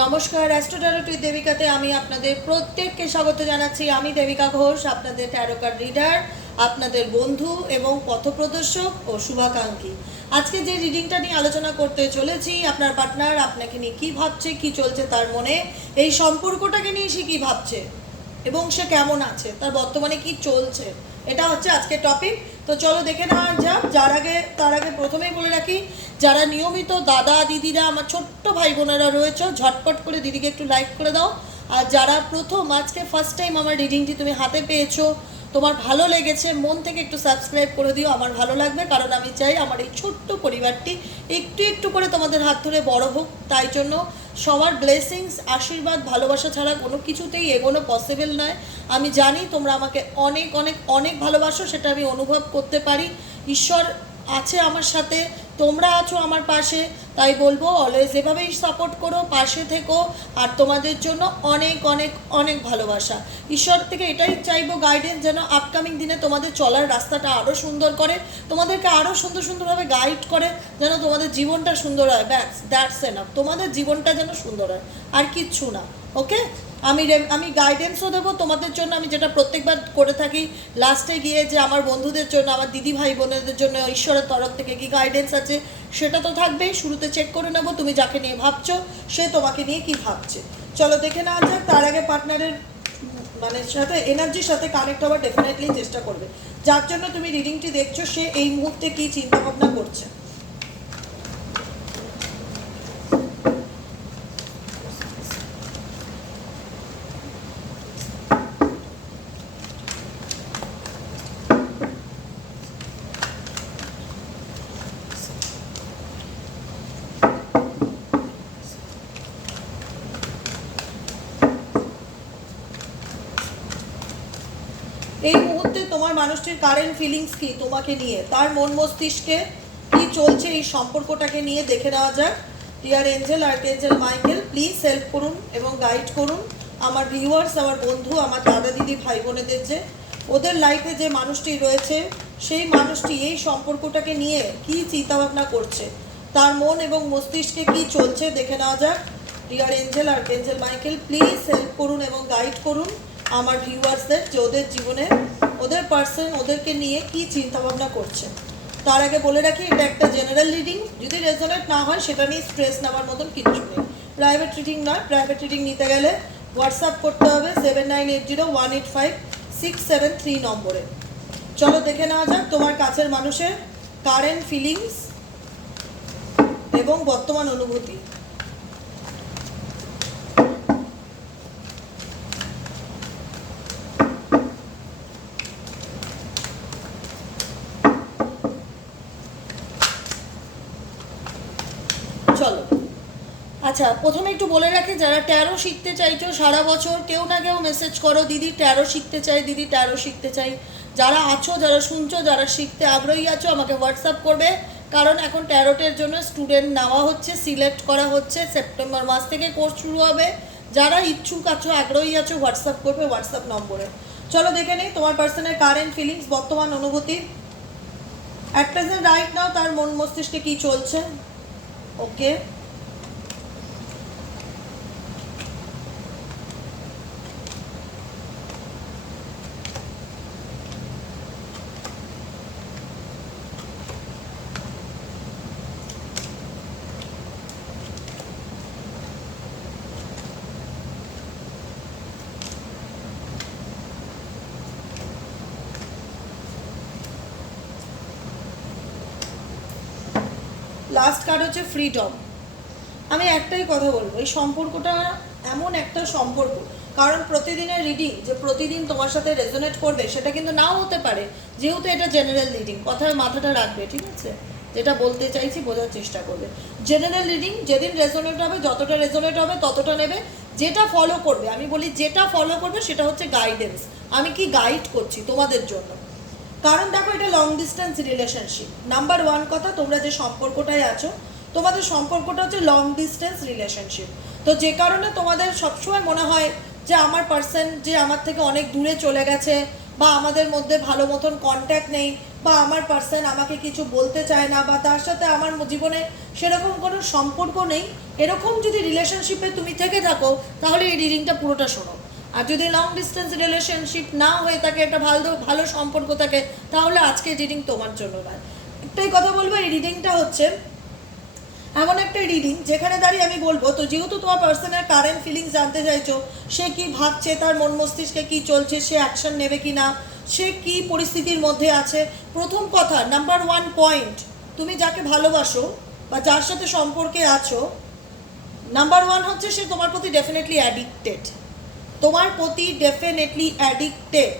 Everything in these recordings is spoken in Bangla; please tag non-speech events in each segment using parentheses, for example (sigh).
নমস্কার অ্যাস্ট্রো অ্যাস্ট্রোটারোটি দেবিকাতে আমি আপনাদের প্রত্যেককে স্বাগত জানাচ্ছি। আমি দেবিকা ঘোষ, আপনাদের ট্যারোকার রিডার আপনাদের বন্ধু এবং পথপ্রদর্শক ও শুভাকাঙ্ক্ষী। আজকে যে রিডিংটা নিয়ে আলোচনা করতে চলেছি, আপনার পার্টনার আপনাকে নিয়ে কী ভাবছে, কি চলছে তার মনে, এই সম্পর্কটাকে নিয়ে সে কী ভাবছে এবং সে কেমন আছে, তার বর্তমানে কি চলছে, এটা হচ্ছে আজকের টপিক তো চলো দেখে নেওয়া যাক, যার আগে, তার আগে প্রথমেই বলে রাখি, যারা নিয়মিত দাদা, দিদিরা, আমার ছোট্ট ভাই বোনেরা রয়েছে, ঝটপট করে দিদিকে একটু লাইক করে দাও। আর যারা প্রথম, আজকে ফার্স্ট টাইম আমার রিডিংটি তুমি হাতে পেয়েছ তোমার ভালো লেগেছে, মন থেকে একটু সাবস্ক্রাইব করে দিও, আমার ভালো লাগবে, কারণ আমি চাই আমার এই ছোট্ট পরিবারটি একটু একটু করে তোমাদের হাত ধরে বড় হোক। তাই জন্য সবার ব্লেসিংস আশীর্বাদ, ভালোবাসা ছাড়া কোনো কিছুতেই এগোনো পসিবল নয়। আমি জানি তোমরা আমাকে অনেক অনেক অনেক ভালোবাসো, সেটা আমি অনুভব করতে পারি। ঈশ্বর আছে আমার সাথে, তোমরা আছো আমার পাশে। তাই বলব অলওয়েজ এভাবেই সাপোর্ট করো, পাশে থেকো, আর তোমাদের জন্য অনেক অনেক অনেক ভালোবাসা। ঈশ্বর থেকে এটাই চাইব গাইডেন্স যেন আপকামিং দিনে তোমাদের চলার রাস্তাটা আরও সুন্দর করে, তোমাদেরকে আরও সুন্দর, সুন্দরভাবে গাইড করে, যেন তোমাদের জীবনটা সুন্দর হয়। ব্যাস দ্যাটস এনাফ তোমাদের জীবনটা যেন সুন্দর হয়। আর কিচ্ছু না ওকে আমি আমি গাইডেন্সও দেবো তোমাদের জন্য, আমি যেটা প্রত্যেকবার করে থাকি। লাস্টে গিয়ে যে আমার বন্ধুদের জন্য, আমার দিদি ভাই বোনেদের জন্য ঈশ্বরের তরফ থেকে কি গাইডেন্স আছে, সেটা তো থাকবেই শুরুতে চেক করে নেব তুমি যাকে নিয়ে ভাবছ, সে তোমাকে নিয়ে কি ভাবছে। চলো দেখে নেওয়া যাক, তার আগে পার্টনারের মানে সাথে এনার্জির সাথে কানেক্ট হওয়ার ডেফিনেটলি চেষ্টা করবে। যার জন্য তুমি রিডিংটি দেখছ, সে এই মুহূর্তে কি চিন্তা ভাবনা করছে এই মুহূর্তে তোমার মানুষটির কারেন্ট ফিলিংস কি তোমাকে নিয়ে? তার মন মস্তিষ্কে কি চলছে এই সম্পর্কটাকে নিয়ে দেখে নেওয়া যাক। Dear angel art angel Michael please help করুন এবং গাইড করুন। আমার ভিউয়ার্স আমার বন্ধু, আমার দাদা দিদি, ভাই বোনেদের যে, ওদের লাইফে যে মানুষটি রয়েছে, সেই মানুষটি এই সম্পর্কটাকে নিয়ে কি চিন্তাভাবনা করছে? তার মন এবং মস্তিষ্কে কি চলছে দেখে নেওয়া যাক। Dear angel art angel Michael please help করুন এবং গাইড করুন। আমার ভিউয়ার্সদের যে ওদের জীবনে ওদের পার্সন ওদেরকে নিয়ে কি চিন্তা ভাবনা করছে? তার আগে বলে রাখি, এটা একটা জেনারেল রিডিং যদি রেজনেট না হয়, সেটা নিয়ে স্ট্রেস নেওয়ার মতন কিছু নেই। প্রাইভেট রিডিং নয় প্রাইভেট রিডিং নিতে গেলে হোয়াটসঅ্যাপ করতে হবে seven nine eight zero one eight five six seven three নম্বরে। চলো দেখে নেওয়া যাক তোমার কাছের মানুষের কারেন্ট ফিলিংস এবং বর্তমান অনুভূতি চলো আচ্ছা প্রথমে একটু বলে রাখি, যারা ট্যারো শিখতে চাইছো, সারা বছর কেউ না কেউ মেসেজ করো, দিদি ট্যারো শিখতে চাই, দিদি ট্যারো শিখতে চাই। যারা আছো, যারা শুনছো, যারা শিখতে আগ্রহী আছো, আমাকে হোয়াটসঅ্যাপ করবে। কারণ এখন ট্যারোটের জন্য স্টুডেন্ট নেওয়া হচ্ছে সিলেক্ট করা হচ্ছে। সেপ্টেম্বর মাস থেকে কোর্স শুরু হবে। যারা ইচ্ছুক আছো, আগ্রহী আছো হোয়াটসঅ্যাপ করবে হোয়াটসঅ্যাপ নম্বরে। চলো দেখে নিই, তোমার পার্সনের কারেন্ট ফিলিংস বর্তমান অনুভূতি। অ্যাট প্রেজেন্ট রাইট নাও তার মন মস্তিষ্কে কী চলছে? ওকে লাস্ট কার্ড হচ্ছে ফ্রিডম আমি একটাই কথা বলব, এই সম্পর্কটা এমন একটা সম্পর্ক, কারণ প্রতিদিনের রিডিং যে প্রতিদিন তোমার সাথে রেজোনেট করবে, সেটা কিন্তু নাও হতে পারে, যেহেতু এটা জেনারেল রিডিং কথার মাথাটা রাখবে, ঠিক আছে? যেটা বলতে চাইছি বোঝার চেষ্টা করবে। জেনারেল রিডিং যেদিন রেজোনেট হবে, যতটা রেজোনেট হবে, ততটা নেবে, যেটা ফলো করবে, আমি বলি যেটা ফলো করবে, সেটা হচ্ছে গাইডেন্স আমি কি গাইড করছি তোমাদের জন্য। কারণ দেখো, এটা long distance relationship number one কথা, তোমরা যে সম্পর্কটায় আছো, তোমাদের সম্পর্কটা হচ্ছে লং ডিস্টেন্স রিলেশনশিপ তো যে কারণে তোমাদের সবসময় মনে হয় যে আমার পার্সন যে আমার থেকে অনেক দূরে চলে গেছে, বা আমাদের মধ্যে ভালো মতন কন্ট্যাক্ট নেই, বা আমার পার্সন আমাকে কিছু বলতে চায় না, বা তার সাথে আমার জীবনে সেরকম কোনো সম্পর্ক নেই, এরকম যদি রিলেশনশিপে তুমি থেকে থাকো, তাহলে এই রিডিংটা পুরোটা শোনো। আর যদি লং ডিস্টেন্স রিলেশনশিপ না হয়ে থাকে, একটা ভালো ভালো সম্পর্ক থাকে, তাহলে আজকে রিডিং তোমার জন্য নয়। একটাই কথা বলব, এই রিডিংটা হচ্ছে এমন একটা রিডিং যেখানে দাঁড়িয়ে আমি বলব, তো যেহেতু তোমার পার্সনের কারেন্ট ফিলিংস জানতে চাইছো, সে কি ভাবছে, তার মন মস্তিষ্কে কি চলছে, সে অ্যাকশন নেবে কি না সে কি পরিস্থিতির মধ্যে আছে, প্রথম কথা নাম্বার ওয়ান পয়েন্ট তুমি যাকে ভালোবাসো বা যার সাথে সম্পর্কে আছো নাম্বার ওয়ান হচ্ছে সে তোমার প্রতি ডেফিনেটলি অ্যাডিক্টেড তোমার প্রতি ডেফিনেটলি অ্যাডিক্টেড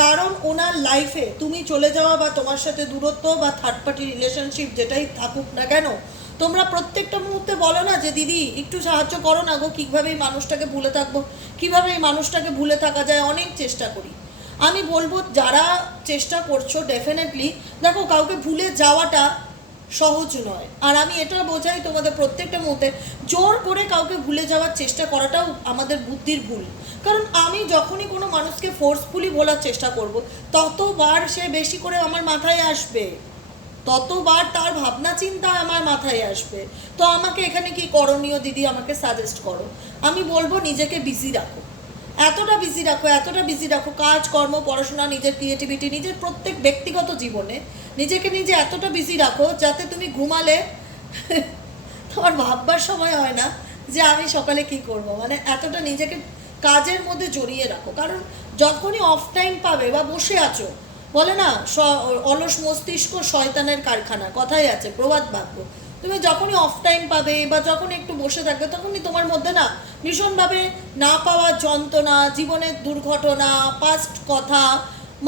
কারণ ওনার লাইফে তুমি চলে যাওয়া বা তোমার সাথে দূরত্ব বা থার্ড পার্টি রিলেশনশিপ যেটাই থাকুক না কেন, তোমরা প্রত্যেকটা মুহূর্তে বলো না যে, দিদি, একটু সাহায্য করো না গো, কীভাবে এই মানুষটাকে ভুলে থাকব? কীভাবে এই মানুষটাকে ভুলে থাকা যায়? অনেক চেষ্টা করি। আমি বলব, যারা চেষ্টা করছ ডেফিনেটলি দেখো, কাউকে ভুলে যাওয়াটা সহজ নয়। আর আমি এটা বোঝাই তোমাদের প্রত্যেকটা মুহূর্তে, জোর করে কাউকে ভুলে যাওয়ার চেষ্টা করাটাও আমাদের বুদ্ধির ভুল। কারণ আমি যখনই কোনো মানুষকে ফোর্সফুলি বলার চেষ্টা করব, ততবার সে বেশি করে আমার মাথায় আসবে। ততবার তার ভাবনা চিন্তা আমার মাথায় আসবে। তো আমাকে এখানে কি করণীয় দিদি? আমাকে সাজেস্ট করো। আমি বলব নিজেকে বিজি রাখো। এতটা বিজি রাখো, এতটা বিজি রাখো, কাজ, কর্ম, পড়াশোনা, নিজের ক্রিয়েটিভিটি নিজের প্রত্যেক ব্যক্তিগত জীবনে নিজেকে নিজে এতটা বিজি রাখো যাতে তুমি ঘুমালে (laughs) তোমার ভাববার সময় হয় না যে আমি সকালে কি করব। মানে এতটা নিজেকে কাজের মধ্যে জড়িয়ে রাখো। কারণ যখনই অফ টাইম পাবে বা বসে আছো, বলে না অলস মস্তিষ্ক শয়তানের কারখানা, কথাই আছে, প্রবাদ বাক্য। তুমি যখনই অফ টাইম পাবে বা যখন একটু বসে থাকবে, তখনই তোমার মধ্যে না ভীষণভাবে না পাওয়া যন্ত্রণা, জীবনের দুর্ঘটনা পাস্ট কথা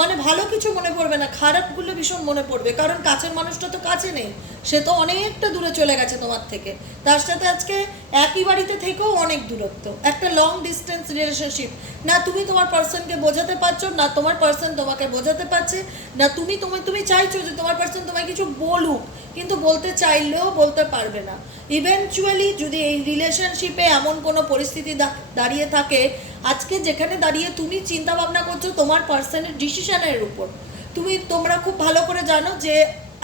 মানে ভালো কিছু মনে পড়বে না খারাপগুলো ভীষণ মনে পড়বে। কারণ কাছের মানুষটা তো কাছে নেই, সে তো অনেকটা দূরে চলে গেছে তোমার থেকে। তার সাথে আজকে একই বাড়িতে থেকেও অনেক দূরত্ব, একটা লং ডিস্টেন্স রিলেশনশিপ না তুমি তোমার পার্সনকে বোঝাতে পারছ, না তোমার পার্সন তোমাকে বোঝাতে পারছে, না তুমি তুমি তুমি চাইছো যে তোমার পার্সন তোমায় কিছু বলুক। কিন্তু বলতে চাইলেও বলতে পারবে না। ইভেনচুয়ালি যদি এই রিলেশনশিপে এমন কোনো পরিস্থিতি দাঁড়িয়ে থাকে, আজকে যেখানে দাঁড়িয়ে তুমি চিন্তা ভাবনা করছ তোমার পার্সনের ডিসিশনের উপর। তুমি, তোমরা খুব ভালো করে জানো যে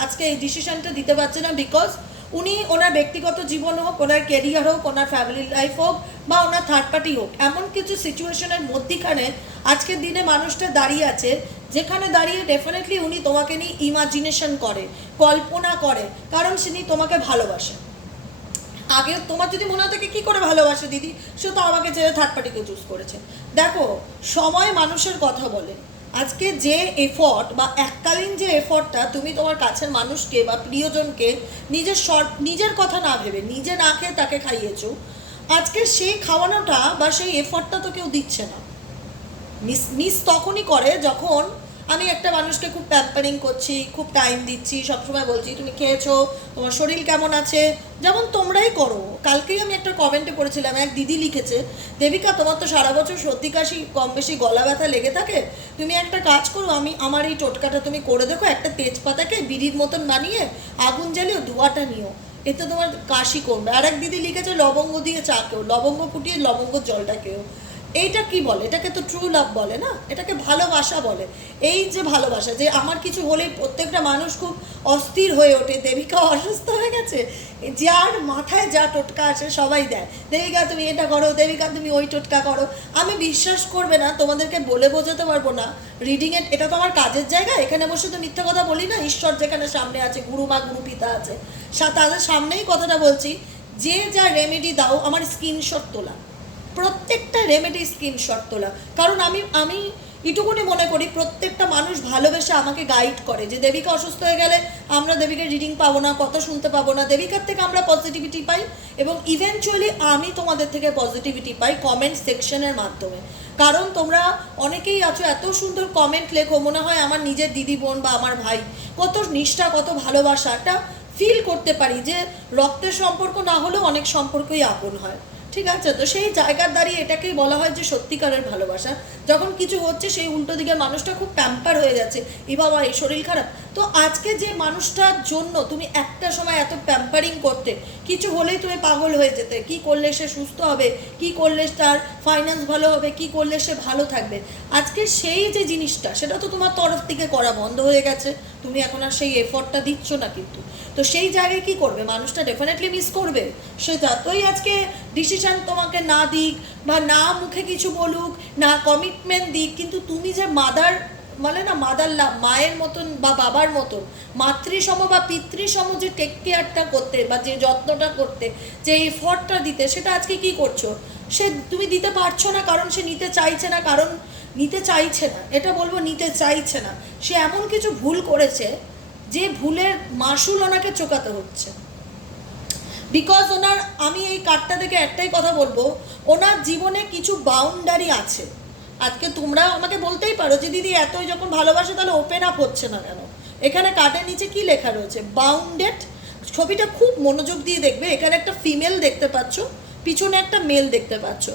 আজকে এই ডিসিশনটা দিতে পারছে না বিকজ উনি ওনার ব্যক্তিগত জীবন হোক, ওনার কেরিয়ার হোক, ওনার ফ্যামিলি লাইফ হোক বা ওনার থার্ড পার্টি হোক, এমন কিছু সিচুয়েশনের মধ্যিখানে আজকের দিনে মানুষটা দাঁড়িয়ে আছে যেখানে দাঁড়িয়ে ডেফিনেটলি উনি তোমাকে নিয়ে ইমাজিনেশন করে, কল্পনা করে, কারণ তিনি তোমাকে ভালোবাসে। আগে তোমার যদি মনে হয় কি করে ভালোবাসে দিদি? সে তো আমাকে ছেড়ে থার্ড পার্টিকে চুজ করেছে। দেখো, সময় মানুষের কথা বলে। আজকে যে এফর্ট বা এককালীন যে এফর্টটা তুমি তোমার কাছের মানুষকে বা প্রিয়জনকে নিজের শর্ট নিজের কথা না ভেবে, নিজে না খেয়ে তাকে খাইয়েছো, আজকে সেই খাওয়ানোটা বা সেই এফর্টটা তো কেউ দিচ্ছে না। মিস মিস তখনই করে যখন আমি একটা মানুষকে খুব প্যাম্পারিং করছি, খুব টাইম দিচ্ছি, সবসময় বলছি, তুমি খেয়েছো, তোমার শরীর কেমন আছে? যেমন তোমরাই করো। কালকেই আমি একটা কমেন্টে পড়েছিলাম, এক দিদি লিখেছে, দেবিকা, তোমার তো সারা বছর সর্দি, কাশি, কম বেশি, গলা ব্যথা লেগে থাকে। তুমি একটা কাজ করো, আমি, আমার এই টোটকাটা তুমি করে দেখো, একটা তেজপাতাকে বিড়ির মতন বানিয়ে আগুন জ্বালিয়ে ধোয়াটা নিও। এতে তোমার কাশি কমবে। আর এক দিদি লিখেছে, লবঙ্গ দিয়ে চা কেউ লবঙ্গ ফুটিয়ে লবঙ্গ জলটা কেউ এইটা কি বলে? এটাকে তো ট্রু লাভ বলে না? এটাকে ভালোবাসা বলে। এই যে ভালোবাসা, যে আমার কিছু হলে প্রত্যেকটা মানুষ খুব অস্থির হয়ে ওঠে দেবিকা অসুস্থ হয়ে গেছে, যার মাথায় যা টোটকা আছে সবাই দেয়। দেবিকা, তুমি এটা করো, দেবিকা, তুমি ওই টোটকা করো। আমি বিশ্বাস করবে না, তোমাদেরকে বলে বোঝাতে পারব না। রিডিংয়ে এটা তো আমার কাজের জায়গা। এখানে বসে তো মিথ্যা কথা বলি না, ঈশ্বর যেখানে সামনে আছে, গুরু মা, গুরু পিতা আছে। তাদের সামনেই কথাটা বলছি, যে যা রেমেডি দাও, আমার স্ক্রিনশট তোলা। প্রত্যেকটা রেমেডি স্ক্রিনশট তোলা। কারণ আমি আমি এটুকুনি মনে করি, প্রত্যেকটা মানুষ ভালোবেসে আমাকে গাইড করে যে দেবিকা অসুস্থ হয়ে গেলে আমরা দেবিকার রিডিং পাবো না, কথা শুনতে পাবো না। দেবিকার থেকে আমরা পজিটিভিটি পাই এবং ইভেনচুয়ালি আমি তোমাদের থেকে পজিটিভিটি পাই কমেন্ট সেকশনের মাধ্যমে। কারণ তোমরা অনেকেই আছো, এত সুন্দর কমেন্ট লেখো, মনে হয় আমার নিজের দিদি বোন বা আমার ভাই। কত নিষ্ঠা, কত ভালোবাসা, একটা ফিল করতে পারি যে রক্তের সম্পর্ক না হলেও অনেক সম্পর্কই আপন হয়। ঠিক আছে, তো সেই জায়গার দাঁড়িয়ে এটাকেই বলা হয় যে সত্যিকারের ভালোবাসা। যখন কিছু হচ্ছে, সেই উল্টো দিকের মানুষটা খুব প্যাম্পার হয়ে যাচ্ছে। এ বাবা এই শরীর খারাপ। তো আজকে যে মানুষটার জন্য তুমি একটা সময় এত প্যাম্পারিং করতে, কিছু হলেই তুমি পাগল হয়ে যেতে। কি করলে সে সুস্থ হবে? কি করলে তার ফাইন্যান্স ভালো হবে? কি করলে সে ভালো থাকবে? আজকে সেই যে জিনিসটা, সেটা তো তোমার তরফ থেকে করা বন্ধ হয়ে গেছে। তুমি এখন আর সেই এফোর্টটা দিচ্ছ না কিন্তু। তো সেই জায়গায় কি করবে? মানুষটা ডেফিনেটলি মিস করবে। সে যতই আজকে ডিসিশন তোমাকে না দিক বা না মুখে কিছু বলুক, না কমিটমেন্ট দিক, কিন্তু তুমি যে মাদার বলে না মাদার লাভ মায়ের মতন বা বাবার মতন, মাতৃসম বা পিতৃসম যে টেক কেয়ারটা করতে বা যে যত্নটা করতে, যে এফর্টটা দিতে, সেটা আজকে কি করছ? সে তুমি দিতে পারছ না কারণ সে নিতে চাইছে না, কারণ নিতে চাইছে না। এটা বলব নিতে চাইছে না। সে এমন কিছু ভুল করেছে যে ভুলের মাসুল ওনাকে চোকাতে হচ্ছে। বিকজ ওনার, আমি এই কার্ডটা থেকে একটাই কথা বলব, ওনার জীবনে কিছু বাউন্ডারি আছে। আজকে তোমরা আমাকে বলতেই পারো যে, দিদি, এতই যখন ভালোবাসে, তাহলে ওপেন আপ হচ্ছে না কেন? এখানে কার্ডের নিচে কি লেখা রয়েছে? বাউন্ডেড ছবিটা খুব মনোযোগ দিয়ে দেখবে। এখানে একটা ফিমেল দেখতে পাচ্ছ, পিছনে একটা মেল দেখতে পাচ্ছ।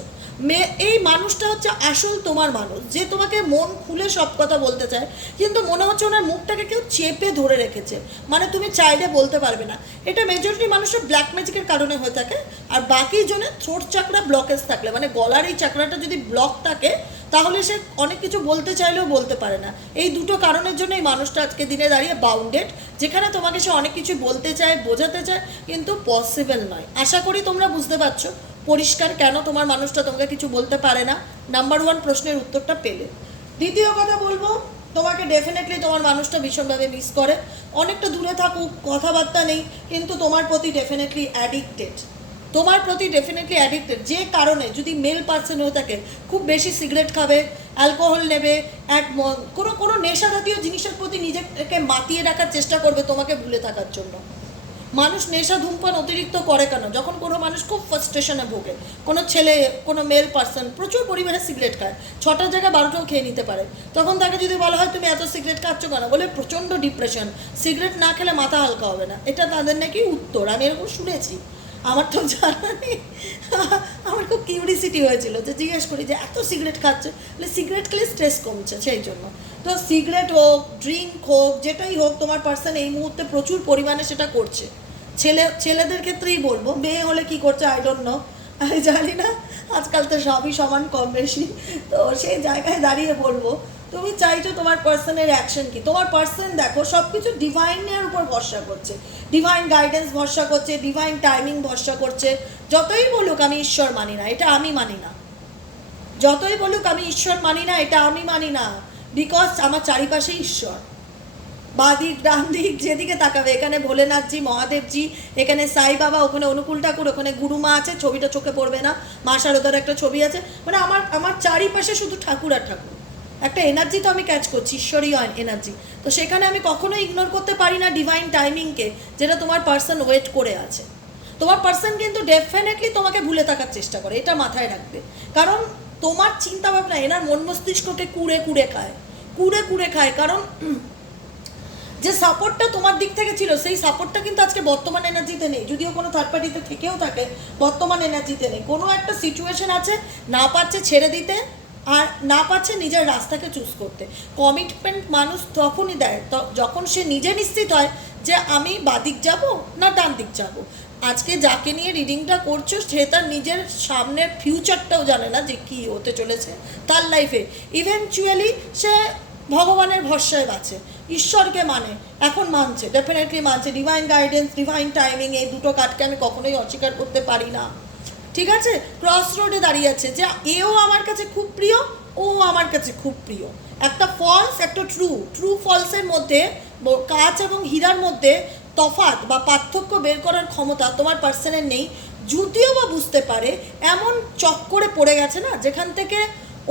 এই মানুষটা হচ্ছে আসল তোমার মানুষ। যে তোমাকে মন খুলে সব কথা বলতে চায়, কিন্তু মনে হচ্ছে ওনার মুখটাকে কেউ চেপে ধরে রেখেছে। মানে তুমি চাইলে বলতে পারবে না। এটা মেজরিটি মানুষের ব্ল্যাক ম্যাজিকের কারণে হয়ে থাকে, আর বাকি জনের থ্রোট চাকরা ব্লকেজ থাকলে মানে গলার এই চাকরাটা যদি ব্লক থাকে, তাহলে সে অনেক কিছু বলতে চাইলেও বলতে পারে না। এই দুটো কারণের জন্য এই মানুষটা আজকে দিনে দাঁড়িয়ে বাউন্ডেড যেখানে তোমাকে সে অনেক কিছু বলতে চায়, বোঝাতে চায়, কিন্তু পসিবল নয়। আশা করি তোমরা বুঝতে পারছ। পরিষ্কার কেন তোমার মানুষটা তোমাকে কিছু বলতে পারে না? নাম্বার ওয়ান প্রশ্নের উত্তরটা পেলে। দ্বিতীয় কথা বলব, তোমাকে ডেফিনেটলি তোমার মানুষটা ভীষণভাবে মিস করে। অনেকটা দূরে থাকুক, কথাবার্তা নেই, কিন্তু তোমার প্রতি ডেফিনেটলি অ্যাডিক্টেড তোমার প্রতি ডেফিনেটলি অ্যাডিক্টেড যে কারণে যদি মেল পার্সন হয়ে থাকে, খুব বেশি সিগারেট খাবে অ্যালকোহল নেবে, এক কোনো কোনো নেশা জাতীয় জিনিসের প্রতি নিজেকে মাতিয়ে রাখার চেষ্টা করবে তোমাকে ভুলে থাকার জন্য। মানুষ নেশা ধূমপান অতিরিক্ত করে কেন? যখন কোনো মানুষ খুব ফ্রাস্ট্রেশনে ভোগে, কোনো ছেলে, কোনো মেল পার্সন প্রচুর পরিমাণে সিগারেট খায় ছটার জায়গায় বারোটাও খেয়ে নিতে পারে। তখন তাকে যদি বলা হয়, তুমি এত সিগারেট খাচ্ছ কেন? বলে প্রচণ্ড ডিপ্রেশন সিগারেট না খেলে মাথা হালকা হবে না। এটা তাদের নাকি উত্তর। আমি এরকম শুনেছি। আমার তো জানা নেই। আমার খুব কিউরিসিটি হয়েছিল যে জিজ্ঞেস করি যে, এত সিগারেট খাচ্ছে? বলে সিগারেট খেলে স্ট্রেস কমছে সেই জন্য। তো সিগারেট হোক ড্রিঙ্ক হোক, যেটাই হোক, তোমার পার্সন এই মুহূর্তে প্রচুর পরিমাণে সেটা করছে। ছেলে, ছেলেদের ক্ষেত্রেই বলব, মেয়ে হলে কি করছে আই ডোন্ট নো আমি জানি না, আজকাল তো সবই সমান, কম বেশি। তো সেই জায়গায় দাঁড়িয়ে বলব, তুমি চাইছো তোমার পার্সনের অ্যাকশন কি? তোমার পার্সন দেখো সব কিছু ডিভাইনের উপর ভরসা করছে। ডিভাইন গাইডেন্স ভরসা করছে ডিভাইন টাইমিং ভরসা করছে। যতই বলুক আমি ঈশ্বর মানি না, এটা আমি মানি না। যতই বলুক আমি ঈশ্বর মানি না, এটা আমি মানি না। বিকজ আমার চারিপাশে ঈশ্বর। বাদিক ডান দিক যেদিকে তাকাবে, এখানে ভোলেনাথজি, মহাদেবজি, এখানে সাই বাবা, ওখানে অনুকূল ঠাকুর, ওখানে গুরুমা আছে, ছবিটা চোখে পড়বে না, মা শারদার একটা ছবি আছে। মানে আমার আমার চারিপাশে শুধু ঠাকুর আর ঠাকুর। একটা এনার্জি তো আমি ক্যাচ করছি ঈশ্বরীয় এনার্জি তো সেখানে আমি কখনো ইগনোর করতে পারি না ডিভাইন টাইমিংকে যেটা তোমার পার্সন ওয়েট করে আছে। তোমার পার্সন কিন্তু ডেফিনেটলি তোমাকে ভুলে থাকার চেষ্টা করে, এটা মাথায় রাখবে। কারণ তোমার চিন্তা ভাবনা এনার মন মস্তিষ্ককে কুড়ে কুড়ে খায়, কুড়ে কুড়ে খায়। কারণ যে সাপোর্টটা তোমার দিক থেকে ছিল, সেই সাপোর্টটা কিন্তু আজকে বর্তমান এনার্জিতে নেই। যদিও কোনো থার্ড পার্টিতে থেকেও থাকে, বর্তমান এনার্জিতে নেই। কোনো একটা সিচুয়েশন আছে, না পাচ্ছে ছেড়ে দিতে আর না পাচ্ছে নিজের রাস্তাকে চুজ করতে। কমিটমেন্ট মানুষ তখনই দেয় যখন সে নিজে নিশ্চিত হয় যে আমি বাদিক যাব না ডান দিক যাব। আজকে যাকে নিয়ে রিডিংটা করছ, সে তার নিজের সামনের ফিউচারটাও জানে না যে কী হতে চলেছে তার লাইফে ইভেনচুয়ালি সে ভগবানের ভরসায় বাঁচে। ঈশ্বরকে মানে এখন মানছে ডেফিনেটলি মানছে। ডিভাইন গাইডেন্স ডিভাইন টাইমিং এই দুটো কার্ডকে আমি কখনোই অস্বীকার করতে পারি না। ঠিক আছে? ক্রস রোডে দাঁড়িয়ে আছে যে এও আমার কাছে খুব প্রিয়, ও আমার কাছে খুব প্রিয়। একটা ফলস একটা ট্রু ট্রু ফলসের মধ্যে কাঁচ এবং হীরার মধ্যে তফাৎ বা পার্থক্য বের করার ক্ষমতা তোমার পার্সনের নেই। যদিও বা বুঝতে পারে, এমন চক্করে পড়ে গেছে না, যেখান থেকে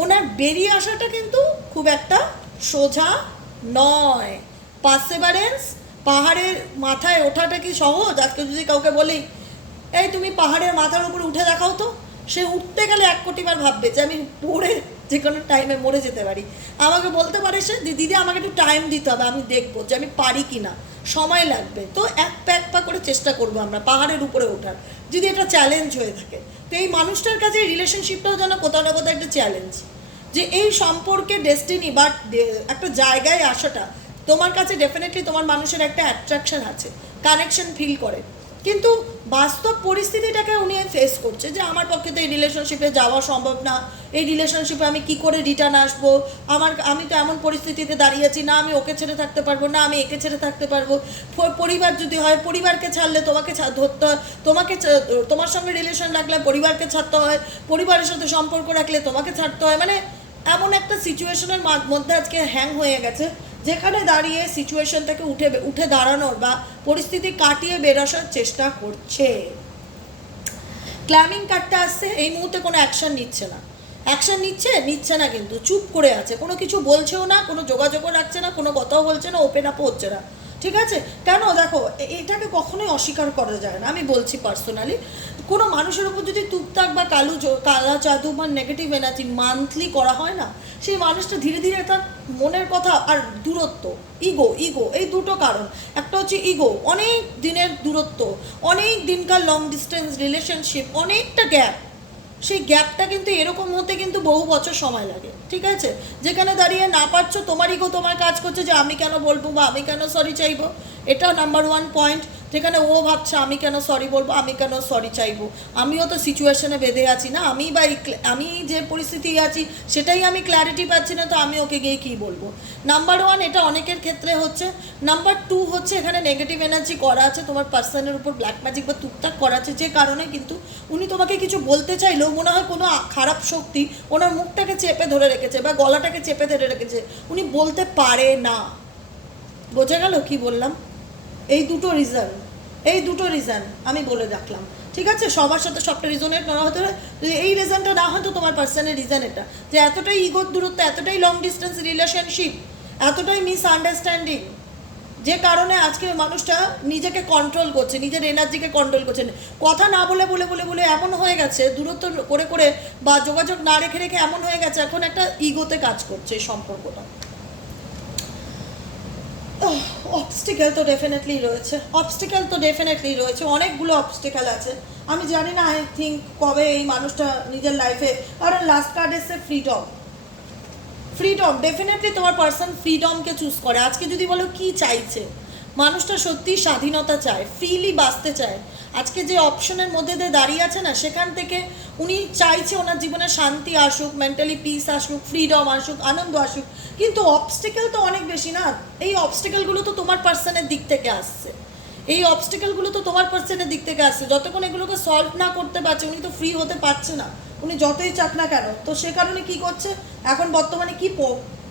ওনার বেরিয়ে আসাটা কিন্তু খুব একটা সোজা নয়। পার্সেভারেন্স পাহাড়ের মাথায় ওঠাটা কি সহজ? আজকে যদি কাউকে বলি, এই তুমি পাহাড়ের মাথার উপরে উঠে দেখাও তো। সে উঠতে গেলে এক কোটিবার ভাববে যে আমি পড়ে যে কোনো টাইমে মরে যেতে পারি। আমাকে বলতে পারে সে, "দি- দিদি, আমাকে একটু টাইম দিতে হবে, আমি দেখব যে আমি পারি কি না সময় লাগবে। তো এক পা এক পা করে চেষ্টা করব আমরা পাহাড়ের উপরে ওঠার, যদি এটা চ্যালেঞ্জ হয়ে থাকে। তো এই মানুষটার কাছে এই রিলেশনশিপটাও যেন কোথাও না কোথাও একটা চ্যালেঞ্জ যে এই সম্পর্কে ডেস্টিনি বা একটা জায়গায় আসাটা তোমার কাছে ডেফিনেটলি তোমার মানুষের একটা অ্যাট্রাকশন আছে কানেকশন ফিল করে। কিন্তু বাস্তব পরিস্থিতিটাকে উনি ফেস করছে যে আমার পক্ষে তো এই রিলেশনশিপে যাওয়া সম্ভব না, এই রিলেশনশিপে আমি কি করে রিটার্ন আসব, আমার, আমি তো এমন পরিস্থিতিতে দাঁড়িয়ে আছি, না আমি ওকে ছেড়ে থাকতে পারব, না আমি একে ছেড়ে থাকতে পারব। পরিবার যদি হয়, পরিবারকে ছাড়লে তোমাকে ধরতে তোমাকে তোমার সঙ্গে রিলেশন রাখলে পরিবারকে ছাড়তে হয়, পরিবারের সাথে সম্পর্ক রাখলে তোমাকে ছাড়তে হয় মানে এমন একটা সিচুয়েশনের মধ্যে আজকে হ্যাং হয়ে গেছে, যেখানে দাঁড়িয়ে সিচুয়েশন থেকে উঠে উঠে দাঁড়ানোর বা পরিস্থিতি কাটিয়ে বেরোসার চেষ্টা করছে। ক্ল্যামিং কার্ডটা আসছে, এই মুহূর্তে কোনো অ্যাকশন নিচ্ছে না। অ্যাকশন নিচ্ছে নিচ্ছে না কিন্তু, চুপ করে আছে। কোনো কিছু বলছেও না, কোনো যোগাযোগও রাখছে না, কোনো কথাও বলছে না ওপেন আপও হচ্ছে না। ঠিক আছে? কেন? দেখো এটাকে কখনোই অস্বীকার করা যায় না। আমি বলছি পার্সোনালি কোনো মানুষের উপর যদি টুকটাক বা কালু কালা জাদু বা নেগেটিভ এনার্জি মান্থলি করা হয় না, সেই মানুষটা ধীরে ধীরে তার মনের কথা আর দূরত্ব ইগো ইগো এই দুটো কারণ। একটা হচ্ছে ইগো অনেক দিনের দূরত্ব, অনেক দিনকার লং ডিস্টেন্স রিলেশনশিপ অনেকটা গ্যাপ সেই গ্যাপটা কিন্তু এরকম হতে কিন্তু বহু বছর সময় লাগে, ঠিক আছে? যেখানে দাঁড়িয়ে না পারছ, তোমারই গো তোমার কাজ করছে যে আমি কেন বলব বা আমি কেন সরি চাইব? এটা নাম্বার ওয়ান পয়েন্ট যেখানে ও ভাবছে, আমি কেন সরি বলব, আমি কেন সরি চাইব? আমিও তো সিচুয়েশনে বেঁধে আছি না, আমি বা আমি যে পরিস্থিতি আছি, সেটাই আমি ক্ল্যারিটি পাচ্ছি না, তো আমি ওকে গিয়ে কী বলব? নাম্বার ওয়ান এটা অনেকের ক্ষেত্রে হচ্ছে। নাম্বার টু হচ্ছে, এখানে নেগেটিভ এনার্জি করা আছে, তোমার পার্সনের উপর ব্ল্যাক ম্যাজিক বা টুকটাক করা আছে, যে কারণে কিন্তু উনি তোমাকে কিছু বলতে চাইলেও মনে হয় কোনো খারাপ শক্তি ওনার মুখটাকে চেপে ধরে রেখেছে বা গলাটাকে চেপে ধরে রেখেছে। উনি বলতে পারে না। বোঝা গেল কি বললাম? এই দুটো রিজন এই দুটো রিজন আমি বলে রাখলাম। ঠিক আছে? সবার সাথে সবটা রিজনেট না হতে যদি এই রিজনটা না হয়তো তোমার পার্সনের রিজন এটা। যে এতটাই ইগোর দূরত্ব, এতটাই লং ডিস্টেন্স রিলেশনশিপ এতটাই মিস আন্ডারস্ট্যান্ডিং যে কারণে আজকে মানুষটা নিজেকে কন্ট্রোল করছে, নিজের এনার্জিকে কন্ট্রোল করছে। কথা না বলে বলে বলে বলে এমন হয়ে গেছে, দূরত্ব করে করে বা যোগাযোগ না রেখে রেখে এমন হয়ে গেছে, এখন একটা ইগোতে কাজ করছে এই সম্পর্কটা। অবস্টিক্যাল তো ডেফিনেটলি রয়েছে। অবস্টিক্যাল তো ডেফিনেটলি রয়েছে। অনেকগুলো অবস্টিক্যাল আছে। আমি জানি না আই থিঙ্ক কবে এই মানুষটা নিজের লাইফে কারণ লাস্ট কার্ড এসে ফ্রিডম ফ্রিডম ডেফিনেটলি তোমার পার্সন ফ্রিডমকে চুজ করে। আজকে যদি বলো, কি চাইছে? মানুষটা সত্যি স্বাধীনতা চায় ফ্রিলি বাঁচতে চায়। আজকে যে অপশনের মধ্যে দিয়ে দাঁড়িয়ে আছে না, সেখান থেকে উনি চাইছে ওনার জীবনে শান্তি আসুক মেন্টালি পিস আসুক ফ্রিডম আসুক, আনন্দ আসুক। কিন্তু অবস্টেকেল তো অনেক বেশি না। এই অবস্টেকেলগুলো তো তোমার পার্সনের দিক থেকে আসছে। এই অবস্টেকেলগুলো তো তোমার পার্সনের দিক থেকে আসছে। যতক্ষণ এগুলোকে সলভ না করতে পারছে, উনি তো ফ্রি হতে পারছে না। উনি যতই চাক না কেন, তো সে কারণে কি করছে? এখন বর্তমানে কি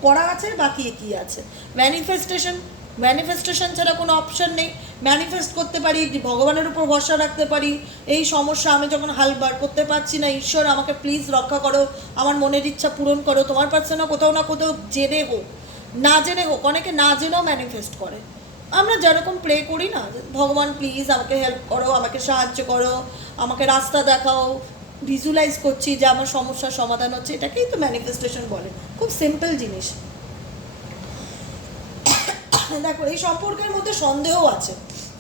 পড়া আছে বাকি কি আছে? ম্যানিফেস্টেশন ম্যানিফেস্টেশন ছাড়া কোনো অপশন নেই। ম্যানিফেস্ট করতে পারি, ভগবানের উপর ভরসা রাখতে পারি। এই সমস্যা আমি যখন হাল বার করতে পারছি না, ঈশ্বর আমাকে প্লিজ রক্ষা করো। আমার মনের ইচ্ছা পূরণ করো। তোমার পারছে না কোথাও না কোথাও জেনে হোক, না জেনে হোক, অনেকে না জেনেও ম্যানিফেস্ট করে। আমরা যেরকম প্রে করি না, ভগবান প্লিজ আমাকে হেল্প করো, আমাকে সাহায্য করো, আমাকে রাস্তা দেখাও। ভিজুয়ালাইজ করছি যে আমার সমস্যার সমাধান হচ্ছে, এটাকেই তো ম্যানিফেস্টেশন বলে। খুব সিম্পল জিনিস। দেখো এই সম্পর্কের মধ্যে সন্দেহ আছে।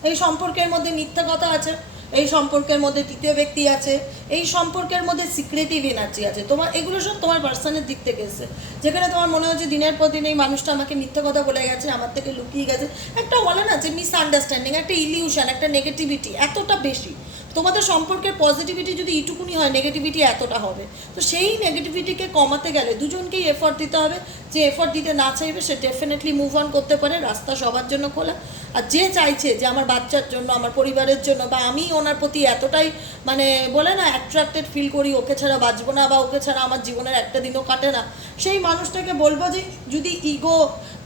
এই সম্পর্কের মধ্যে মিথ্যা কথা আছে, এই সম্পর্কের মধ্যে তৃতীয় ব্যক্তি আছে, এই সম্পর্কের মধ্যে সিক্রেটিভ এনার্জি আছে। তোমার, এগুলো সব তোমার পার্সনের দিক থেকে এসে যেখানে তোমার মনে হচ্ছে দিনের পর দিন এই মানুষটা আমাকে মিথ্যা কথা বলে গেছে, আমার থেকে লুকিয়ে গেছে। একটা বলে না যে মিসআন্ডারস্ট্যান্ডিং একটা ইলিউশন একটা নেগেটিভিটি এতটা বেশি। তোমাদের সম্পর্কের পজিটিভিটি যদি ইটুকুনি হয় নেগেটিভিটি এতটা হবে। তো সেই নেগেটিভিটিকে কমাতে গেলে দুজনকেই এফর্ট দিতে হবে। যে এফর্ট দিতে না চাইবে, সে ডেফিনেটলি মুভ অন করতে পারে, রাস্তা সবার জন্য খোলা। আর যে চাইছে যে আমার বাচ্চার জন্য, আমার পরিবারের জন্য, বা আমি ওনার প্রতি এতটাই মানে বলে না অ্যাট্রাক্টেড ফিল করি, ওকে ছাড়া বাঁচবো না, বা ওকে ছাড়া আমার জীবনের একটা দিনও কাটে না। সেই মানুষটাকে বলব যে, যদি ইগো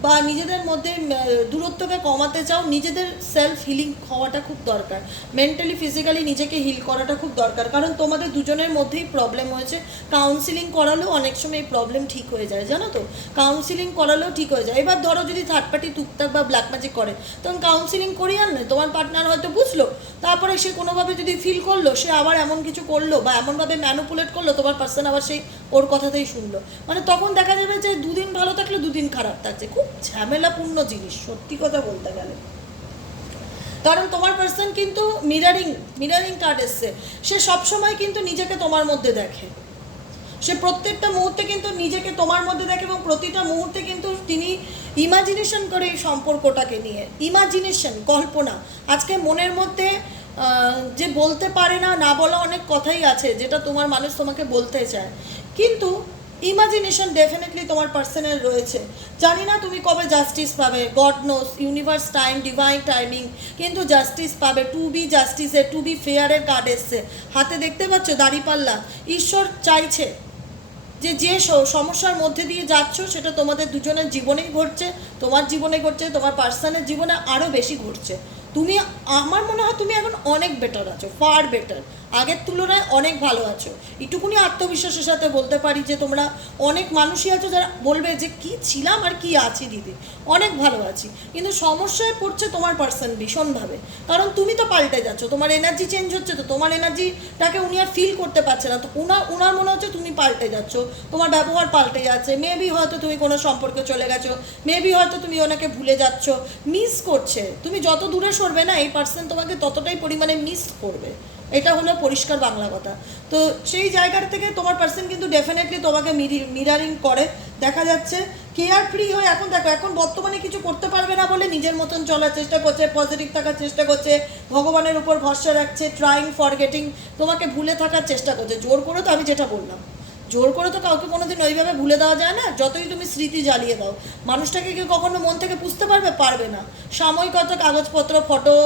বা নিজেদের মধ্যে দূরত্বকে কমাতে চাও, নিজেদের সেলফ হিলিং হওয়াটা খুব দরকার। মেন্টালি ফিজিক্যালি নিজেকে হিল করাটা খুব দরকার। কারণ তোমাদের দুজনের মধ্যেই প্রবলেম হয়েছে। কাউন্সিলিং করালেও অনেক সময় এই প্রবলেম ঠিক হয়ে যায়, জানো তো? কাউন্সিলিং করালেও ঠিক হয়ে যায়। এবার ধরো যদি থার্ড পার্টি টুকটাক বা ব্ল্যাক ম্যাজিক করে তখন কাউন্সিলিং করিয়ে আনলে তোমার পার্টনার হয়তো বুঝলো। তারপরে সে কোনোভাবে যদি ফিল করল, সে আবার এমন কিছু করল বা এমনভাবে ম্যানুপুলেট করল, তোমার পার্সন আবার সেই ওর কথাতেই শুনলো। মানে তখন দেখা যাবে যে দুদিন ভালো থাকলে দুদিন খারাপ থাকছে। খুব ঝামেলাপূর্ণ জিনিস, সত্যি কথা বলতে গেলে। কারণ তোমার পার্সন কিন্তু মিরারিং মিরারিং কার্ড এসছে। সে সবসময় কিন্তু নিজেকে তোমার মধ্যে দেখে। সে প্রত্যেকটা মুহূর্তে কিন্তু নিজেকে তোমার মধ্যে দেখে এবং প্রতিটা মুহূর্তে কিন্তু তিনি ইমাজিনেশন করে এই সম্পর্কটাকে নিয়ে। ইমাজিনেশন কল্পনা। আজকে মনের মধ্যে যে বলতে পারে না না বলা অনেক কথাই আছে, যেটা তোমার মানুষ তোমাকে বলতে চায়। কিন্তু ইমাজিনেশন ডেফিনেটলি তোমার পার্সনের রয়েছে। জানি না তুমি কবে জাস্টিস পাবে। God knows universe time divine timing কিন্তু জাস্টিস পাবে। টু বি জাস্টিসে টু বি ফেয়ারের কার্ড এসছে। হাতে দেখতে পাচ্ছ দাড়িপাল্লা ঈশ্বর চাইছে যে যে সমস্যার মধ্যে দিয়ে যাচ্ছ, সেটা তোমাদের দুজনের জীবনেই ঘটছে, তোমার জীবনে ঘটছে, তোমার পার্সনের জীবনে আরও বেশি ঘটছে। তুমি, আমার মনে হয় তুমি এখন অনেক বেটার আছো ফার বেটার আগের তুলনায় অনেক ভালো আছো। এটুকুনি আত্মবিশ্বাসের সাথে বলতে পারি যে তোমরা অনেক মানুষই আছো যারা বলবে যে কি ছিলাম আর কি আছি দিদি। অনেক ভালো আছি। কিন্তু সমস্যায় পড়ছে তোমার পার্সন ভীষণভাবে কারণ তুমি তো পাল্টে যাচ্ছ, তোমার এনার্জি চেঞ্জ হচ্ছে তো তোমার এনার্জিটাকে উনি আর ফিল করতে পারছে না। তো উনার উনার মনে হচ্ছে তুমি পাল্টে যাচ্ছ, তোমার ব্যবহার পাল্টে যাচ্ছে। মেবি হয়তো তুমি কোনো সম্পর্কে চলে গেছো মেবি হয়তো তুমি ওনাকে ভুলে যাচ্ছ। মিস করছে। তুমি যত দূরে সরবে না, এই পার্সন তোমাকে ততটাই পরিমাণে মিস করবে। এটা হলো পরিষ্কার বাংলা কথা। তো সেই জায়গাটা থেকে তোমার পার্সন কিন্তু ডেফিনেটলি তোমাকে মিরারিং করে। দেখা যাচ্ছে কেয়ার ফ্রি হয়ে এখন দেখো, এখন বর্তমানে কিছু করতে পারবে না বলে নিজের মতন চলার চেষ্টা করছে পজিটিভ থাকার চেষ্টা করছে, ভগবানের উপর ভরসা রাখছে ট্রাইং ফরগেটিং তোমাকে ভুলে থাকার চেষ্টা করছে। জোর করে তো আমি যেটা বললাম। জোর করে তো কাউকে কোনোদিন ওইভাবে ভুলে দেওয়া যায় না, যতই তুমি স্মৃতি জ্বালিয়ে দাও। মানুষটাকে কি কখনো মন থেকে বুঝতে পারবে? পারবে না। সাময়িকত কাগজপত্র, photo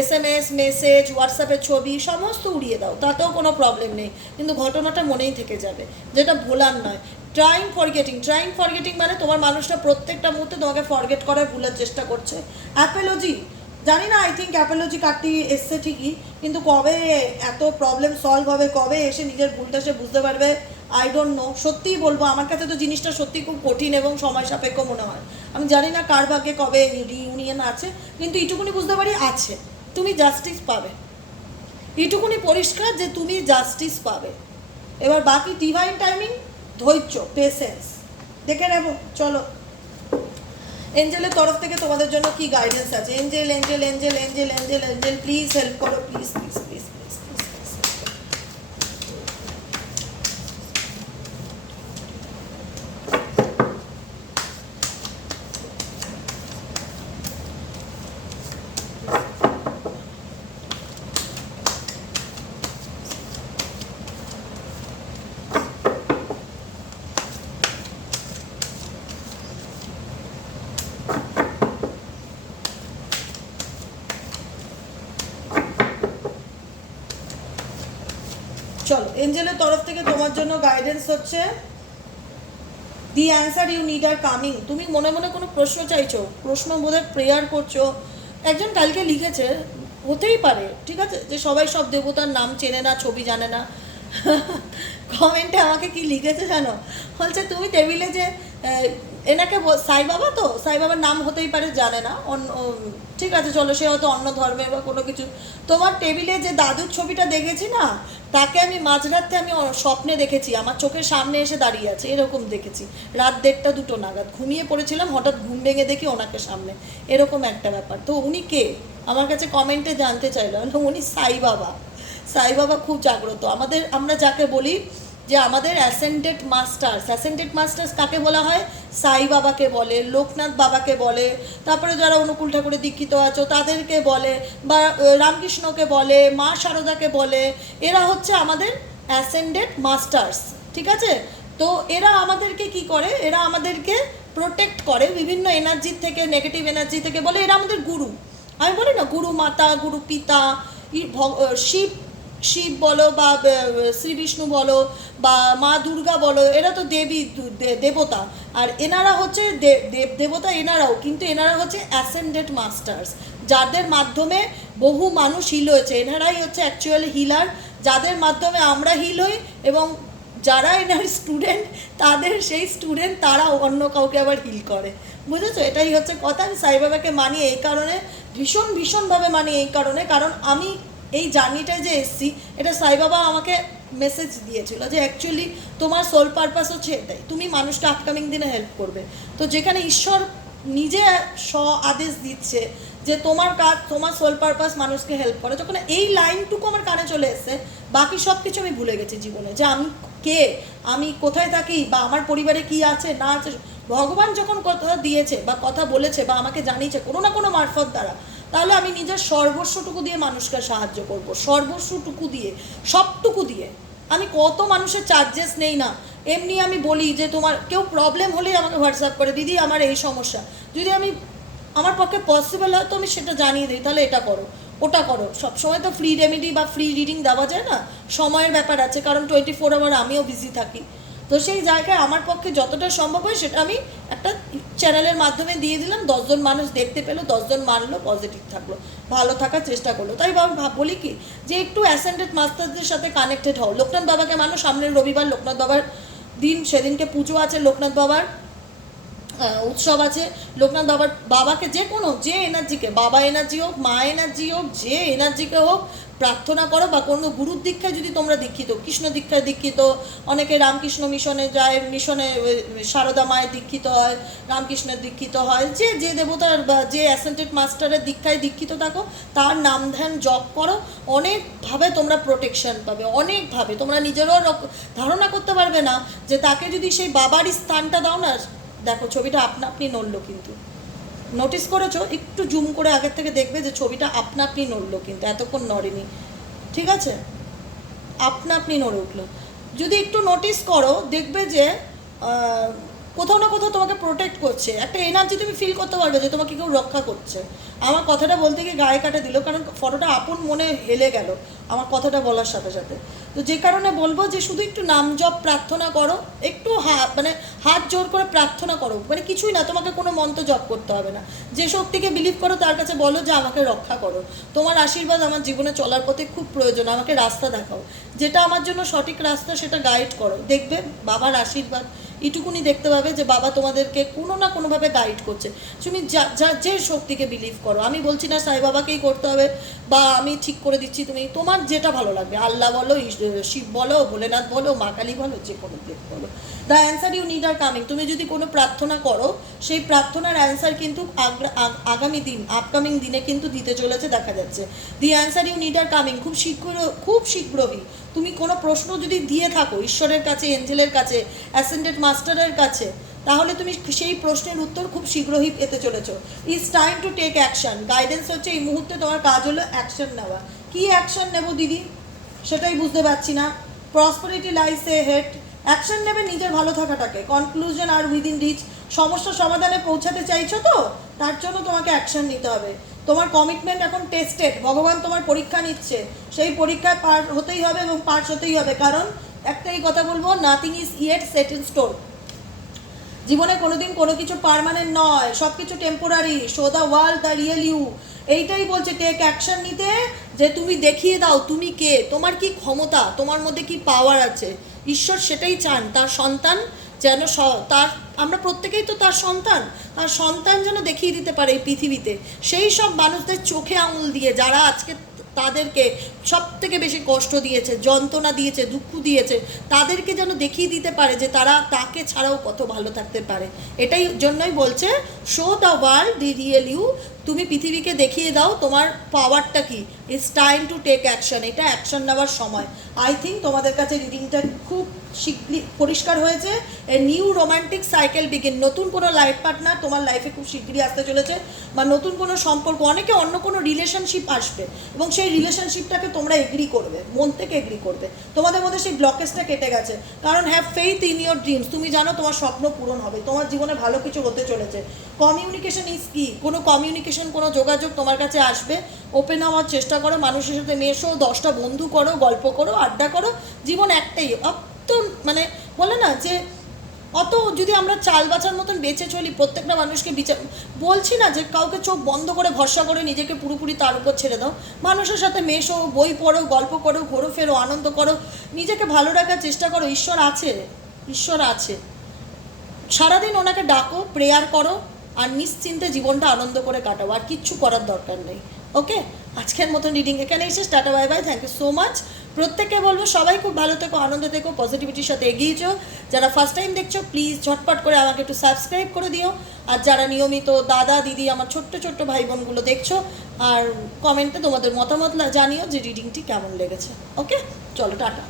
S M S message হোয়াটসঅ্যাপের ছবি, সমস্ত উড়িয়ে দাও। তাতেও কোনো প্রবলেম নেই। কিন্তু ঘটনাটা মনেই থেকে যাবে। যেটা ভোলার নয়। ট্রাইং ফরগেটিং ট্রাইং ফরগেটিং মানে তোমার মানুষটা প্রত্যেকটা মুহূর্তে তোমাকে ফরগেট করার ভুলার চেষ্টা করছে। অ্যাপেলজি জানি না আই থিঙ্ক অ্যাপোলজি কার্ডটি এসছে ঠিকই, কিন্তু কবে এত প্রবলেম সলভ হবে, কবে এসে নিজের ভুলটা সে বুঝতে পারবে? আই ডোন্ট নো সত্যিই বলব, আমার কাছে তো জিনিসটা সত্যি খুব কঠিন এবং সময় সাপেক্ষ মনে হয়। আমি জানি না কার ভাগ্যে কবে রিউনিয়ন আছে, কিন্তু এইটুকুনি বুঝতে পারি আছে। তুমি জাস্টিস পাবে। এইটুকুনি পরিষ্কার যে তুমি জাস্টিস পাবে। এবার বাকি ডিভাইন টাইমিং ধৈর্য পেশেন্স দেখে নেব, চলো। এঞ্জেলের তরফ থেকে তোমাদের জন্য কি গাইডেন্স আছে? Angel angel angel angel angel angel please help করো প্লিজ প্লিজ প্লিজ প্লিজ চলো এঞ্জেলের তরফ থেকে তোমার জন্য গাইডেন্স হচ্ছে the answer you need are coming তুমি মনে মনে কোনো প্রশ্ন চাইছো, প্রশ্ন বোধহয় প্রেয়ার করছ, একজন কালকে লিখেছে, হতেই পারে, ঠিক আছে? যে সবাই সব দেবতার নাম চেনে না, ছবি জানে না। (laughs) কমেন্টে আমাকে কি লিখেছে জানো? বলছে, তুমি টেবিলে যে এনাকে সাই বাবা তো? সাই বাবার নাম হতেই পারে, জানে না। অন্য ঠিক আছে, চলো, সে হয়তো অন্য ধর্মের বা কোনো কিছু। তোমার টেবিলে যে দাদুর ছবিটা দেখেছি না, তাকে আমি মাঝরাতে আমি স্বপ্নে দেখেছি। আমার চোখের সামনে এসে দাঁড়িয়ে আছে, এরকম দেখেছি। রাত দেড়টা, দুটো নাগাদ। ঘুমিয়ে পড়েছিলাম, হঠাৎ ঘুম ভেঙে দেখি ওনাকে সামনে। এরকম একটা ব্যাপার। তো উনি কে? আমার কাছে কমেন্টে জানতে চাইলো। উনি সাই বাবা। সাই বাবা খুব জাগ্রত। আমাদের, আমরা যাকে বলি যে আমাদের অ্যাসেন্ডেড মাস্টার্স অ্যাসেন্ডেড মাস্টার্স কাকে বলা হয়? সাই বাবাকে বলে, লোকনাথ বাবাকে বলে, তারপরে যারা অনুকূল ঠাকুরের দীক্ষিত আছো, তাদেরকে বলে, বা রামকৃষ্ণকে বলে, মা সারদাকে বলে, এরা হচ্ছে আমাদের অ্যাসেন্ডেড মাস্টার্স ঠিক আছে? তো এরা আমাদেরকে কি করে? এরা আমাদেরকে প্রোটেক্ট করে বিভিন্ন এনার্জি থেকে নেগেটিভ এনার্জি থেকে, বলে এরা আমাদের গুরু। আমি বলি না গুরু মাতা, গুরু পিতা শিব শিব বলো বা শ্রী বিষ্ণু বলো বা মা দুর্গা বলো, এরা তো দেবী দেবতা। আর এনারা হচ্ছে দেব দেবতা এনারাও, কিন্তু এনারা হচ্ছে অ্যাসেন্ডেড মাস্টার্স যাদের মাধ্যমে বহু মানুষ হিল হয়েছে। এনারাই হচ্ছে অ্যাকচুয়াল হিলার যাদের মাধ্যমে আমরা হিল হই এবং যারা এনার স্টুডেন্ট তাদের সেই স্টুডেন্ট তারা অন্য কাউকে আবার হিল করে। বুঝেছ? এটাই হচ্ছে কথা। আমি সাইবাবাকে মানি এই কারণে, ভীষণ ভীষণভাবে মানি এই কারণে, কারণ আমি এই জার্নিটায় যে এসছি, এটা সাইবাবা আমাকে মেসেজ দিয়েছিল যে অ্যাকচুয়ালি তোমার সোল পারপাস হচ্ছে এটাই। তুমি মানুষটা আপকামিং দিনে হেল্প করবে। তো যেখানে ঈশ্বর নিজে স্ব আদেশ দিচ্ছে যে, তোমার কাজ, তোমার সোল পারপাস মানুষকে হেল্প করে। যখন এই লাইনটুকু আমার কানে চলে এসেছে, বাকি সব কিছু আমি ভুলে গেছি জীবনে যে, আমি কে? আমি কোথায় থাকি? বা আমার পরিবারে কি আছে, না আছে? ভগবান যখন কথা দিয়েছে বা কথা বলেছে বা আমাকে জানিয়েছে, কোনো না কোনো মারফত দ্বারা তাহলে আমি নিজের সর্বস্বটুকু দিয়ে মানুষকে সাহায্য করব। সর্বস্বটুকু দিয়ে, সবটুকু দিয়ে। আমি কত মানুষের চার্জেস নেই না। এমনি আমি বলি যে তোমার, কেউ প্রবলেম হলেই আমাকে হোয়াটসঅ্যাপ করে, দিদি, আমার এই সমস্যা। যদি আমি, আমার পক্ষে পসিবল হয় তো আমি সেটা জানিয়ে দিই, তাহলে এটা করো, ওটা করো। সবসময় তো ফ্রি রেমেডি বা ফ্রি রিডিং দেওয়া যায় না? সময়ের ব্যাপার আছে, কারণ টোয়েন্টি ফোর আওয়ার আমিও বিজি থাকি। তো সেই জায়গায় আমার পক্ষে যতটা সম্ভব হয় সেটা আমি একটা চ্যানেলের মাধ্যমে দিয়ে দিলাম। দশজন মানুষ দেখতে পেল, দশজন মানলো পজিটিভ থাকল, ভালো থাকার চেষ্টা করল। তাই বলি কি যে একটু অ্যাসেন্ডেড মাস্টারদের সাথে কানেক্টেড হও। লোকনাথ বাবাকে মানুষ সামনের রবিবার লোকনাথ বাবার দিন, সেদিনকে পুজো আছে লোকনাথ বাবার। উৎসব আছে। লোকনাথ বাবার বাবাকে যে কোনো যে এনার্জিকে বাবা এনার্জি হোক, মা এনার্জি হোক, যে এনার্জিকে হোক, প্রার্থনা করো বা কোনো গুরুর দীক্ষায় যদি তোমরা দীক্ষিত, কৃষ্ণ দীক্ষায় দীক্ষিত, অনেকে রামকৃষ্ণ মিশনে যায়, মিশনে সারদা মায়ের দীক্ষিত হয়, রামকৃষ্ণের দীক্ষিত হয়, যে যে দেবতার বা যে অ্যাসেন্টেড মাস্টারের দীক্ষায় দীক্ষিত থাকো, তার নাম ধ্যান জপ করো। অনেকভাবে তোমরা প্রোটেকশন পাবে, অনেকভাবে। তোমরা নিজেরও ধারণা করতে পারবে না যে তাকে যদি সেই বাবারই স্থানটা দাও না দেখো, ছবিটা আপনা, আপনি নড়লো কিন্তু। নোটিস করেছ, একটু জুম করে আগের থেকে দেখবে যে ছবিটা আপনা, আপনি নড়লো কিন্তু, এতক্ষণ নড়েনি। ঠিক আছে? আপনা, আপনি নড়ে উঠল। যদি একটু নোটিস করো, দেখবে যে কোথাও না কোথাও তোমাকে প্রোটেক্ট করছে। একটা এনার্জি তুমি ফিল করতে পারবে যে তোমাকে কেউ রক্ষা করছে। আমার কথাটা বলতে গিয়ে গায়ে কাটা দিল, কারণ ফটোটা আপন মনে হেলে গেল, আমার কথাটা বলার সাথে সাথে। তো যে কারণে বলব যে শুধু একটু নাম জপ প্রার্থনা করো, একটু হা মানে হাত জোর করে প্রার্থনা করো মানে কিছুই না, তোমাকে কোনো মন্ত্র জপ করতে হবে না। যে শক্তিকে বিলিভ করো, তার কাছে বলো যে আমাকে রক্ষা করো। তোমার আশীর্বাদ আমার জীবনে চলার পথে খুব প্রয়োজন, আমাকে রাস্তা দেখাও। যেটা আমার জন্য সঠিক রাস্তা, সেটা গাইড করো। দেখবে বাবার আশীর্বাদ এটুকুনি দেখতে পাবে যে বাবা তোমাদেরকে কোনো না কোনোভাবে গাইড করছে। তুমি যা যা, যে শক্তিকে বিলিভ করো, আমি বলছি না সাই বাবাকেই করতে হবে, বা আমি ঠিক করে দিচ্ছি তুমি, তোমার যেটা ভালো লাগবে, আল্লাহ বলো শিব বলো, ভোলেনাথ বলো, মা কালী বলো, যে কোনো দেব বলো। The answer you need are coming তুমি যদি কোনো প্রার্থনা করো, সেই প্রার্থনার অ্যান্সার কিন্তু আগামী দিন আপকামিং দিনে কিন্তু দিতে চলেছে, দেখা যাচ্ছে। The answer you need are coming খুব শীঘ্র, খুব শীঘ্রই তুমি কোনো প্রশ্ন যদি দিয়ে থাকো ঈশ্বরের কাছে, এঞ্জেলের কাছে অ্যাসেন্ডেড মাস্টারের কাছে, তাহলে তুমি সেই প্রশ্নের উত্তর খুব শীঘ্রই পেতে চলেছো। Is time to take action guidance হচ্ছে এই মুহূর্তে তোমার কাজ হলো অ্যাকশন নেওয়া। কি অ্যাকশন নেব দিদি? সেটাই বুঝতে পারছি না। Prosperity lies ahead action নেবে নিজের ভালো থাকাটাকে। কনক্লুশন আর উইদিন রিচ সমস্যা সমাধানে পৌঁছাতে চাইছো তো? তার জন্য তোমাকে অ্যাকশন নিতে হবে। তোমার কমিটমেন্ট এখন টেস্টেড ভগবান তোমার পরীক্ষা নিচ্ছে। সেই পরীক্ষায় পার হতেই হবে এবং পাস হতেই হবে। কারণ একটাই কথা বলব nothing is yet set in store জীবনে কোনোদিন কোনো কিছু পার্মানেন্ট নয়। সব কিছু temporary show the world the real you এইটাই বলছে টেক অ্যাকশন নিতে। যে তুমি দেখিয়ে দাও তুমি কে, তোমার কি ক্ষমতা, তোমার মধ্যে কি পাওয়ার আছে। ঈশ্বর সেটাই চান। তার সন্তান যেন তার, আমরা প্রত্যেকেই তো তার সন্তান। তার সন্তান যেন দেখিয়ে দিতে পারে এই পৃথিবীতে। সেই সব মানুষদের চোখে আঙুল দিয়ে যারা আজকে তাদেরকে সব থেকে বেশি কষ্ট দিয়েছে, যন্ত্রণা দিয়েছে, দুঃখ দিয়েছে, তাদেরকে যেন দেখিয়ে দিতে পারে যে তারা তাকে ছাড়াও কত ভালো থাকতে পারে। এটাই জন্যই বলছে show the world real you তুমি পৃথিবীকে দেখিয়ে দাও তোমার পাওয়ারটা কি। It's time to take action এটা অ্যাকশন নেওয়ার সময়। আই থিঙ্ক তোমাদের কাছে রিডিংটা খুব শীঘ্রই পরিষ্কার হয়েছে। A new romantic cycle begin নতুন কোনো লাইফ পার্টনার তোমার লাইফে খুব শীঘ্রই আসতে চলেছে। বা নতুন কোনো সম্পর্ক, অনেকে অন্য কোনো রিলেশনশিপ আসবে। এবং সেই রিলেশনশিপটাকে তোমরা এগ্রি করবে। মন থেকে এগ্রি করবে। তোমাদের মধ্যে সেই ব্লকেজটা কেটে গেছে। কারণ have faith in your dreams তুমি জানো তোমার স্বপ্ন পূরণ হবে। তোমার জীবনে ভালো কিছু হতে চলেছে। কমিউনিকেশন ইজ কি কোনো কমিউনিকেশন কোনো যোগাযোগ তোমার কাছে আসবে ওপেন হওয়ার চেষ্টা করো, মানুষের সাথে মেশো, দশটা বন্ধু করো, গল্প করো, আড্ডা করো, জীবন একটাই। অত মানে বলে না যে অত যদি আমরা চাল বাছার মতন বেঁচে চলি, প্রত্যেকটা মানুষকে বিচার বলছি না যে কাউকে চোখ বন্ধ করে, ভরসা করে নিজেকে পুরোপুরি তার উপর ছেড়ে দাও। মানুষের সাথে মেশো, বই পড়ো, গল্প করো, ঘোরো, ফেরো, আনন্দ করো, নিজেকে ভালো রাখার চেষ্টা করো। ঈশ্বর আছে ঈশ্বর আছে। সারাদিন ওনাকে ডাকো প্রেয়ার করো আর নিশ্চিন্তে জীবনটা আনন্দ করে কাটাও, আর কিচ্ছু করার দরকার নেই। ওকে? আজকের মতন রিডিং এখানে এসে tata bye bye thank you so much প্রত্যেককে বলব, সবাই খুব ভালো থেকো, আনন্দ থেকো পজিটিভিটির সাথে এগিয়ে যাও। যারা ফার্স্ট টাইম দেখছ প্লিজ ঝটপট করে আমাকে একটু সাবস্ক্রাইব করে দিও। আর যারা নিয়মিত দাদা, দিদি, আমার ছোট্ট ছোট্ট ভাই বোনগুলো দেখছ, আর কমেন্টে তোমাদের মতামত জানিও যে রিডিংটি কেমন লেগেছে। ওকে? চলো, টাটা।